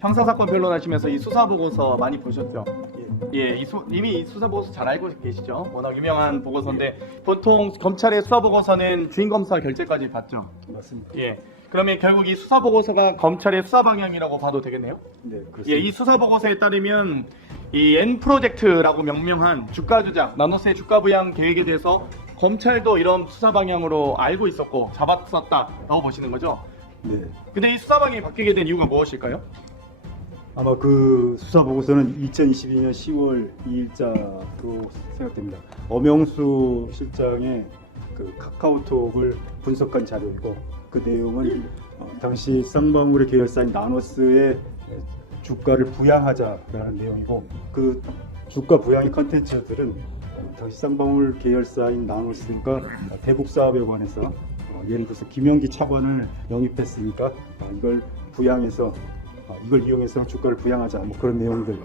형사사건 변론하시면서 이 수사보고서 많이 보셨죠? 예. 예, 이미 이 수사보고서 잘 알고 계시죠? 워낙 유명한 보고서인데 보통 검찰의 수사보고서는 주임검사 결재까지 받죠? 맞습니다. 예. 그러면 결국 이 수사보고서가 검찰의 수사 방향이라고 봐도 되겠네요? 네, 그렇습니다. 예, 이 수사보고서에 따르면 이 N프로젝트라고 명명한 주가 조작, 나노스의 주가 부양 계획에 대해서 검찰도 이런 수사 방향으로 알고 있었고 잡았었다라고 보시는 거죠? 네. 근데 이 수사 방향이 바뀌게 된 이유가 무엇일까요? 아마 그 수사 보고서는 2022년 10월 2일자로 생각됩니다. 엄영수 실장의 그 카카오톡을 분석한 자료이고 그 내용은 당시 쌍방울의 계열사인 나노스의 주가를 부양하자라는 내용이고 그 주가 부양의 컨텐츠들은 당시 쌍방울 계열사인 나노스가 대북 사업에 관해서 예를 들어서 김영기 차관을 영입했으니까 이걸 부양해서 이걸 이용해서 주가를 부양하자 뭐 그런 내용들.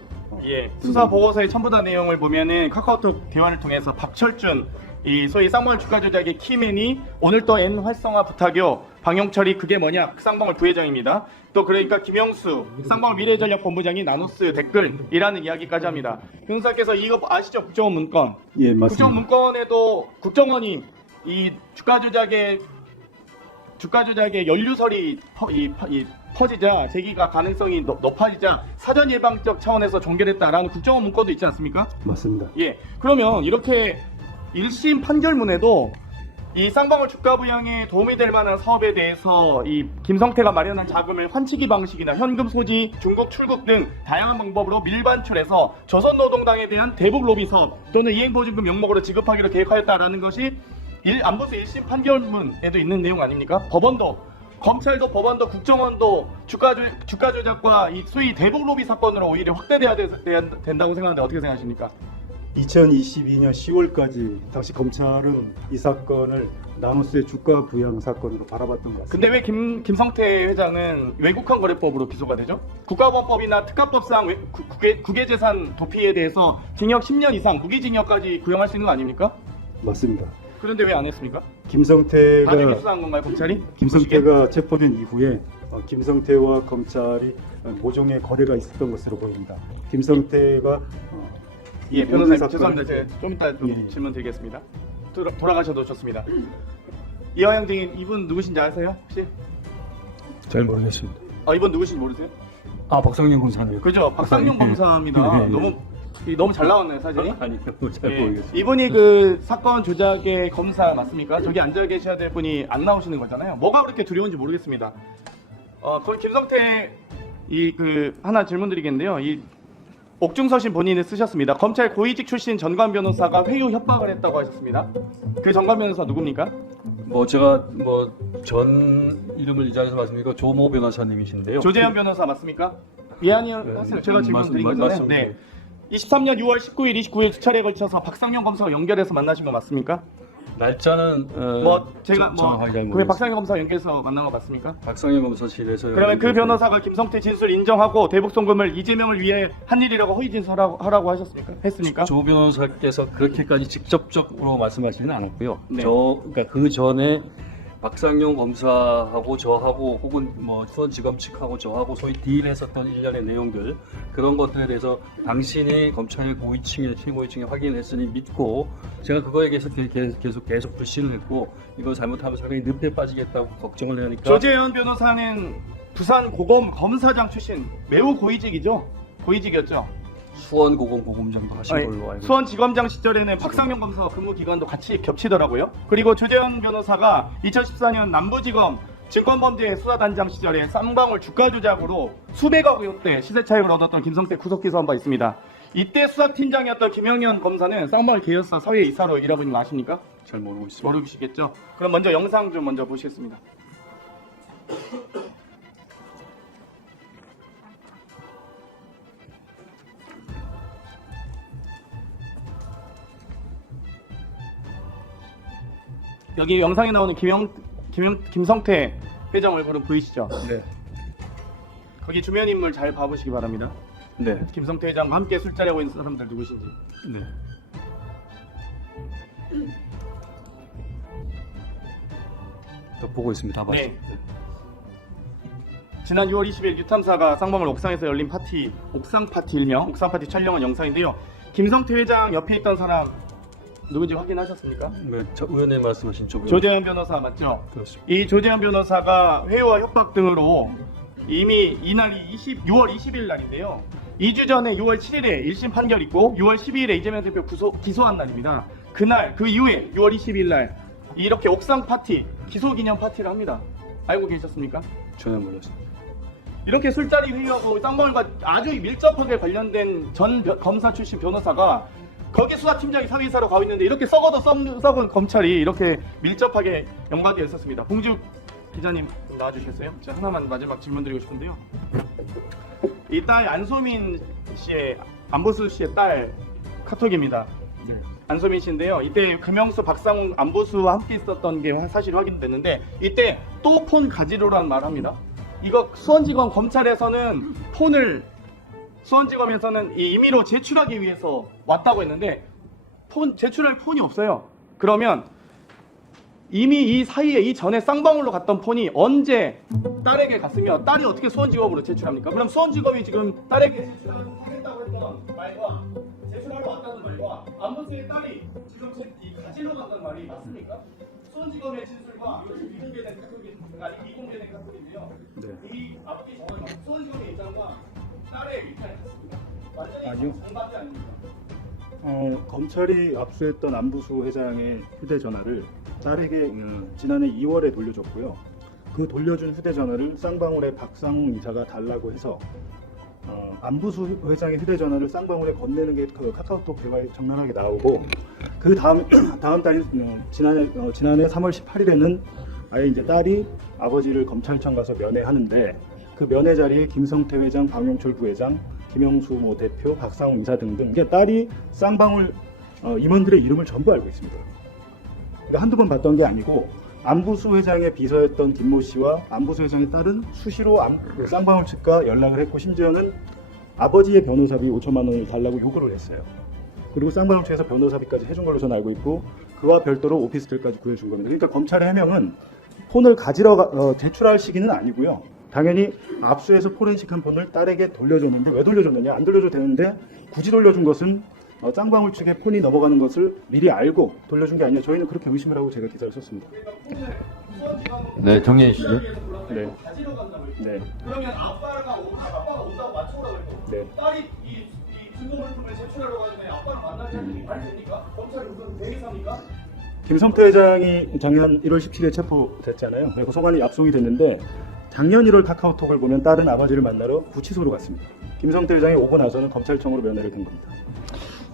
예, 수사 보고서의 첨부다 내용을 보면은 카카오톡 대화를 통해서 박철준 이 소위 쌍방울 주가 조작의 키맨이 오늘 또 N 활성화 부탁이요. 방영철이 그게 뭐냐? 쌍방울 부회장입니다. 또 그러니까 김영수 쌍방울 미래전략본부장이 나노스 댓글이라는 이야기까지 합니다. 변호사께서 이거 아시죠? 국정원 문건. 예, 맞습니다. 국정원 문건에도 국정원이 이 주가 조작의 연루설이 퍼지자 제기가 가능성이 높아지자 사전 예방적 차원에서 종결했다라는 국정원 문건도 있지 않습니까? 맞습니다. 예. 그러면 이렇게 1심 판결문에도 이 쌍방울 주가 부양에 도움이 될 만한 사업에 대해서 이 김성태가 마련한 자금을 환치기 방식이나 현금 소지, 중국 출국 등 다양한 방법으로 밀반출해서 조선노동당에 대한 대북 로비 사업 또는 이행보증금 명목으로 지급하기로 계획하였다라는 것이 안보수 1심 판결문에도 있는 내용 아닙니까? 법원도 검찰도 법원도 국정원도 주가 조작과 이 소위 대북 로비 사건으로 오히려 확대돼야 된다고 생각하는데 어떻게 생각하십니까? 2022년 10월까지 당시 검찰은 이 사건을 나노스의 주가 부양 사건으로 바라봤던 것 같습니다. 근데 왜 김성태 회장은 외국환 거래법으로 기소가 되죠? 국가보안법이나 특가법상 국외재산 도피에 대해서 징역 10년 이상 무기징역까지 구형할 수 있는 거 아닙니까? 맞습니다. 그런데 왜 안 했습니까? 다들 김성태가 기소한 건가요, 검찰이? 김성태가 체포된 이후에 김성태와 검찰이 모종의 거래가 있었던 것으로 보입니다. 김성태가 예, 변호사님 사건- 죄송합니다. 제가 좀 이따 좀 예. 질문 드리겠습니다. 돌아가셔도 좋습니다. 이화영 증인 이분 누구신지 아세요? 혹시? 잘 모르겠습니다. 이분 누구신지 모르세요? 아, 박상영 검사님. 그죠? 박상용 검사입니다. 예, 예. 너무 잘 나왔네요, 사진이. 아니, 잘 예. 모르겠습니다. 이분이 그 사건 조작의 검사 맞습니까? 저기 앉아 계셔야 될 분이 안 나오시는 거잖아요. 뭐가 그렇게 두려운지 모르겠습니다. 그럼 김성태 하나 질문 드리겠는데요. 이 옥중서신 본인이 쓰셨습니다. 검찰 고위직 출신 전관 변호사가 회유 협박을 했다고 하셨습니다. 그 전관 변호사 누굽니까? 제가 전 이름을 이 자리에서 말씀드리고 조모 변호사님이신데요. 조재현 변호사 맞습니까? 예, 아니요. 하세요. 제가 질문 드린 거잖아요. 맞습니다. 네. 23년 6월 19일, 29일 두 차례에 걸쳐서 박상용 검사와 연결해서 만나신 거 맞습니까? 날짜는 제가 정확하게 잘 그 모르겠습니다. 박상용 검사 연결해서 만난 거 맞습니까? 박상영 검사실에서 그러면 그 변호사가 김성태 진술 인정하고 대북 송금을 이재명을 위해 한 일이라고 허위 진술하라고 하셨습니까? 했습니까? 조 변호사께서 그렇게까지 직접적으로 말씀하시지는 않았고요. 네. 그러니까 그 전에 박상용 검사하고 저하고 혹은 수원지검 측하고 저하고 소위 딜했었던 일련의 내용들 그런 것들에 대해서 당신이 검찰 고위층의 최고위층에 확인했으니 믿고 제가 그거에 대해서 계속 불신을 했고 이거 잘못하면 상당히 늪에 빠지겠다고 걱정을 하니까 조재현 변호사는 부산 고검 검사장 출신 매우 고위직이었죠. 수원고검장도 하신 아니, 걸로 알고 수원지검장 시절에는 박상용 검사와 근무 기간도 같이 겹치더라고요. 그리고 조재현 변호사가 2014년 남부지검 증권범죄 수사단장 시절에 쌍방울 주가 조작으로 수백억 원대 시세 차익을 얻었던 김성태 구속 기소한 바 있습니다. 이때 수사팀장이었던 김영현 검사는 쌍방울 계열사 서해 이사로 일하고 있는 거 아십니까? 잘 모르고 있습니다. 모르시겠죠? 그럼 먼저 영상 좀 먼저 보시겠습니다. 여기 영상에 나오는 김성태 회장 얼굴은 보이시죠? 네. 거기 주변 인물 잘 봐보시기 바랍니다. 네. 김성태 회장과 함께 술자리하고 있는 사람들 누구신지. 네. 보고 있습니다. 네. 지난 6월 20일 뉴탐사가 쌍방울 옥상에서 열린 파티, 옥상 파티 일명 옥상 파티 촬영한 영상인데요. 김성태 회장 옆에 있던 사람 누군지 확인하셨습니까? 네, 저 의원님 말씀하신 쪽 조재현 변호사 맞죠? 그렇습니다. 이 조재현 변호사가 회유와 협박 등으로 이미 이날이 6월 20일 날인데요. 2주 전에 6월 7일에 1심 판결 있고 6월 12일에 이재명 대표 기소한 날입니다. 그날 그 이후에 6월 20일 날 이렇게 옥상 파티, 기소기념 파티를 합니다. 알고 계셨습니까? 전혀 몰랐습니다. 이렇게 술자리 회의하고 쌍방울과 아주 밀접하게 관련된 전 검사 출신 변호사가 거기 수사팀장이 사회이사로 가고 있는데 이렇게 썩어도 썩은 검찰이 이렇게 밀접하게 연관되어 있었습니다. 봉주 기자님 좀 나와주시겠어요? 제가 하나만 마지막 질문 드리고 싶은데요. 이 딸 안소민 씨의 안보수 씨의 딸 카톡입니다. 네. 안소민 씨인데요. 이때 금영수, 박상웅 안보수와 함께 있었던 게 사실 확인됐는데 이때 또 폰 가지로라는 말을 합니다. 이거 수원지검 검찰에서는 폰을 수원지검에서는 이 임의로 제출하기 위해서 왔다고 했는데 제출할 폰이 없어요. 그러면 이미 이 사이에 이 전에 쌍방울로 갔던 폰이 언제 딸에게 갔으며 딸이 어떻게 수원지검으로 제출합니까? 그럼 수원지검이 지금 딸에게 제출하겠다고 했던 말과 제출하러 왔다는 말과 안보수의 딸이 지금 이 가지러 간다는 말이 맞습니까? 수원지검의 진술과 미공개된 카톡이고요. 네. 이 앞뒤 정확히 수원지검의 입장과 딸의 입장이 같습니다. 완전히 아니요. 정반대 아닙니까? 검찰이 압수했던 안부수 회장의 휴대전화를 딸에게 지난해 2월에 돌려줬고요. 그 돌려준 휴대전화를 쌍방울의 박상웅 이사가 달라고 해서 안부수 회장의 휴대전화를 쌍방울에 건네는 게 그 카카오톡 대화에 적나라하게 나오고 그 다음 달인 지난해 3월 18일에는 아예 이제 딸이 아버지를 검찰청 가서 면회하는데 그 면회 자리에 김성태 회장, 박용철 부회장, 김영수 대표, 박상웅 이사 등등 이게 딸이 쌍방울 임원들의 이름을 전부 알고 있습니다. 그러니까 한두 번 봤던 게 아니고 안부수 회장의 비서였던 김모 씨와 안부수 회장의 딸은 수시로 쌍방울 측과 연락을 했고 심지어는 아버지의 변호사비 5천만 원을 달라고 요구를 했어요. 그리고 쌍방울 측에서 변호사비까지 해준 걸로 저는 알고 있고 그와 별도로 오피스텔까지 구해준 겁니다. 그러니까 검찰의 해명은 폰을 가지러 제출할 시기는 아니고요. 당연히 압수해서 포렌식한 폰을 딸에게 돌려줬는데 왜 돌려줬느냐? 안 돌려줘도 되는데 굳이 돌려준 것은 쌍방울 측에 폰이 넘어가는 것을 미리 알고 돌려준 게 아니냐. 저희는 그렇게 의심을 하고 제가 기사를 썼습니다. 네, 정리해 주시죠. 네. 가지러 간다고 했죠. 네. 그러면 아빠가 온다고 맞춰오라고 했고 네. 딸이 이 증거물품을 제출하러 가는데 아빠를 만나지 않는 게 말이 됩니까? 검찰이 무슨 대리사입니까? 김성태 회장이 작년 1월 17일에 체포됐잖아요. 그리고 소관이 압송이 됐는데 작년 1월 카카오톡을 보면 딸은 아버지를 만나러 구치소로 갔습니다. 김성태 회장이 오고 나서는 검찰청으로 면회를 된 겁니다.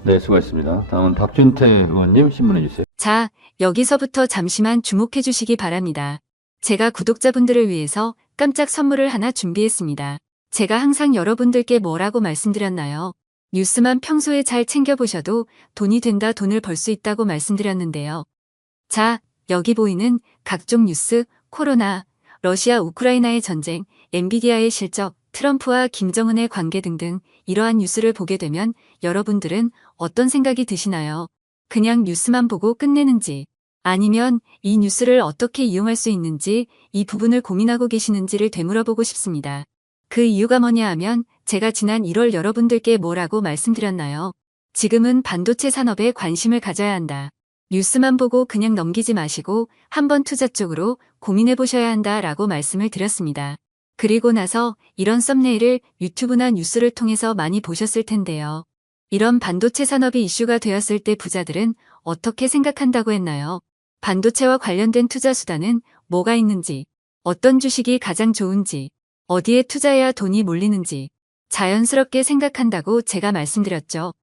네, 수고하셨습니다. 다음은 박준태 의원님 신문해 주세요. 자, 여기서부터 잠시만 주목해 주시기 바랍니다. 제가 구독자분들을 위해서 깜짝 선물을 하나 준비했습니다. 제가 항상 여러분들께 뭐라고 말씀드렸나요? 뉴스만 평소에 잘 챙겨보셔도 돈이 된다, 돈을 벌 수 있다고 말씀드렸는데요. 자, 여기 보이는 각종 뉴스, 코로나, 러시아 우크라이나의 전쟁, 엔비디아의 실적, 트럼프와 김정은의 관계 등등 이러한 뉴스를 보게 되면 여러분들은 어떤 생각이 드시나요? 그냥 뉴스만 보고 끝내는지 아니면 이 뉴스를 어떻게 이용할 수 있는지 이 부분을 고민하고 계시는지를 되물어보고 싶습니다. 그 이유가 뭐냐 하면 제가 지난 1월 여러분들께 뭐라고 말씀드렸나요? 지금은 반도체 산업에 관심을 가져야 한다. 뉴스만 보고 그냥 넘기지 마시고 한번 투자 쪽으로 고민해 보셔야 한다라고 말씀을 드렸습니다. 그리고 나서 이런 썸네일을 유튜브나 뉴스를 통해서 많이 보셨을 텐데요. 이런 반도체 산업이 이슈가 되었을 때 부자들은 어떻게 생각한다고 했나요? 반도체와 관련된 투자 수단은 뭐가 있는지, 어떤 주식이 가장 좋은지, 어디에 투자해야 돈이 몰리는지 자연스럽게 생각한다고 제가 말씀드렸죠.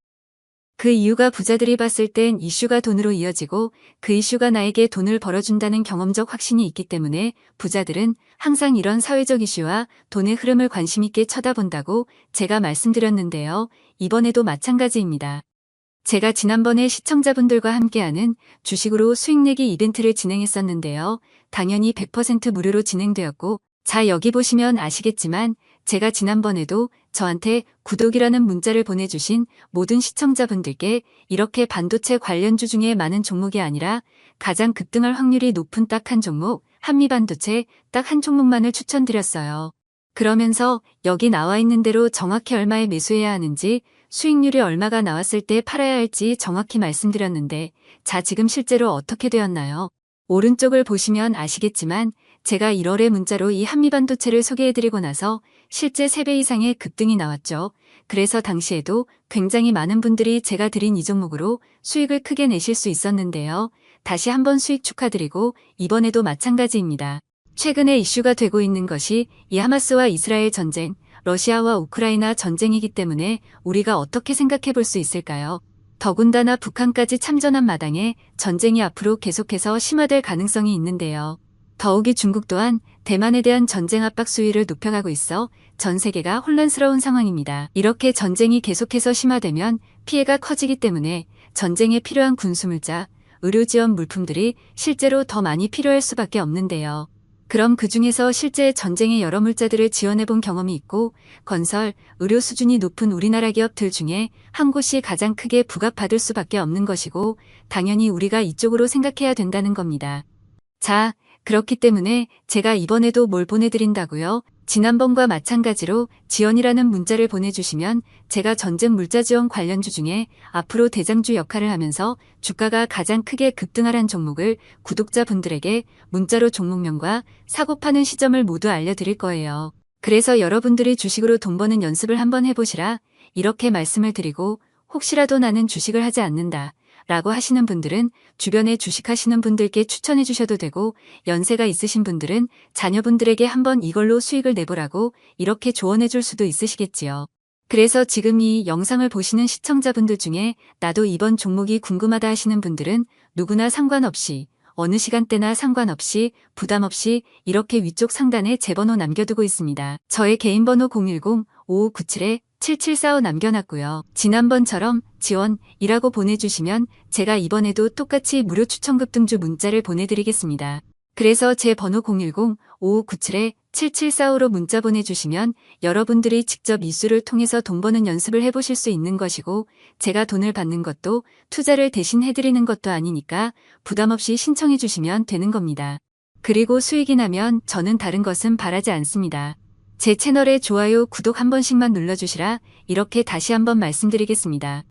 그 이유가 부자들이 봤을 땐 이슈가 돈으로 이어지고 그 이슈가 나에게 돈을 벌어준다는 경험적 확신이 있기 때문에 부자들은 항상 이런 사회적 이슈와 돈의 흐름을 관심 있게 쳐다본다고 제가 말씀드렸는데요. 이번에도 마찬가지입니다. 제가 지난번에 시청자분들과 함께하는 주식으로 수익내기 이벤트를 진행했었는데요. 당연히 100% 무료로 진행되었고 자, 여기 보시면 아시겠지만 제가 지난번에도 저한테 구독이라는 문자를 보내주신 모든 시청자분들께 이렇게 반도체 관련주 중에 많은 종목이 아니라 가장 급등할 확률이 높은 딱 한 종목, 한미반도체 딱 한 종목만을 추천드렸어요. 그러면서 여기 나와 있는 대로 정확히 얼마에 매수해야 하는지, 수익률이 얼마가 나왔을 때 팔아야 할지 정확히 말씀드렸는데, 자, 지금 실제로 어떻게 되었나요? 오른쪽을 보시면 아시겠지만 제가 1월에 문자로 이 한미반도체를 소개해드리고 나서 실제 3배 이상의 급등이 나왔죠. 그래서 당시에도 굉장히 많은 분들이 제가 드린 이 종목으로 수익을 크게 내실 수 있었는데요. 다시 한번 수익 축하드리고 이번에도 마찬가지입니다. 최근에 이슈가 되고 있는 것이 이 하마스와 이스라엘 전쟁, 러시아와 우크라이나 전쟁이기 때문에 우리가 어떻게 생각해 볼 수 있을까요? 더군다나 북한까지 참전한 마당에 전쟁이 앞으로 계속해서 심화될 가능성이 있는데요. 더욱이 중국 또한 대만에 대한 전쟁 압박 수위를 높여가고 있어 전 세계가 혼란스러운 상황입니다. 이렇게 전쟁이 계속해서 심화되면 피해가 커지기 때문에 전쟁에 필요한 군수물자, 의료 지원 물품들이 실제로 더 많이 필요할 수밖에 없는데요. 그럼 그 중에서 실제 전쟁의 여러 물자들을 지원해본 경험이 있고 건설, 의료 수준이 높은 우리나라 기업들 중에 한 곳이 가장 크게 부각받을 수밖에 없는 것이고 당연히 우리가 이쪽으로 생각해야 된다는 겁니다. 자, 그렇기 때문에 제가 이번에도 뭘 보내드린다고요? 지난번과 마찬가지로 지원이라는 문자를 보내주시면 제가 전쟁 물자 지원 관련주 중에 앞으로 대장주 역할을 하면서 주가가 가장 크게 급등하란 종목을 구독자분들에게 문자로 종목명과 사고 파는 시점을 모두 알려드릴 거예요. 그래서 여러분들이 주식으로 돈 버는 연습을 한번 해보시라 이렇게 말씀을 드리고 혹시라도 나는 주식을 하지 않는다 라고 하시는 분들은 주변에 주식하시는 분들께 추천해 주셔도 되고 연세가 있으신 분들은 자녀분들에게 한번 이걸로 수익을 내보라고 이렇게 조언해 줄 수도 있으시겠지요. 그래서 지금 이 영상을 보시는 시청자분들 중에 나도 이번 종목이 궁금하다 하시는 분들은 누구나 상관없이 어느 시간대나 상관없이 부담 없이 이렇게 위쪽 상단에 제 번호 남겨두고 있습니다. 저의 개인 번호 010-5597-7745 남겨놨고요. 지난번처럼 지원이라고 보내주시면 제가 이번에도 똑같이 무료 추천 급등주 문자를 보내드리겠습니다. 그래서 제 번호 010-5597-7745로 문자 보내주시면 여러분들이 직접 이 수를 통해서 돈 버는 연습을 해보실 수 있는 것이고 제가 돈을 받는 것도 투자를 대신 해드리는 것도 아니니까 부담 없이 신청해 주시면 되는 겁니다. 그리고 수익이 나면 저는 다른 것은 바라지 않습니다. 제 채널에 좋아요, 구독 한 번씩만 눌러주시라 이렇게 다시 한번 말씀드리겠습니다.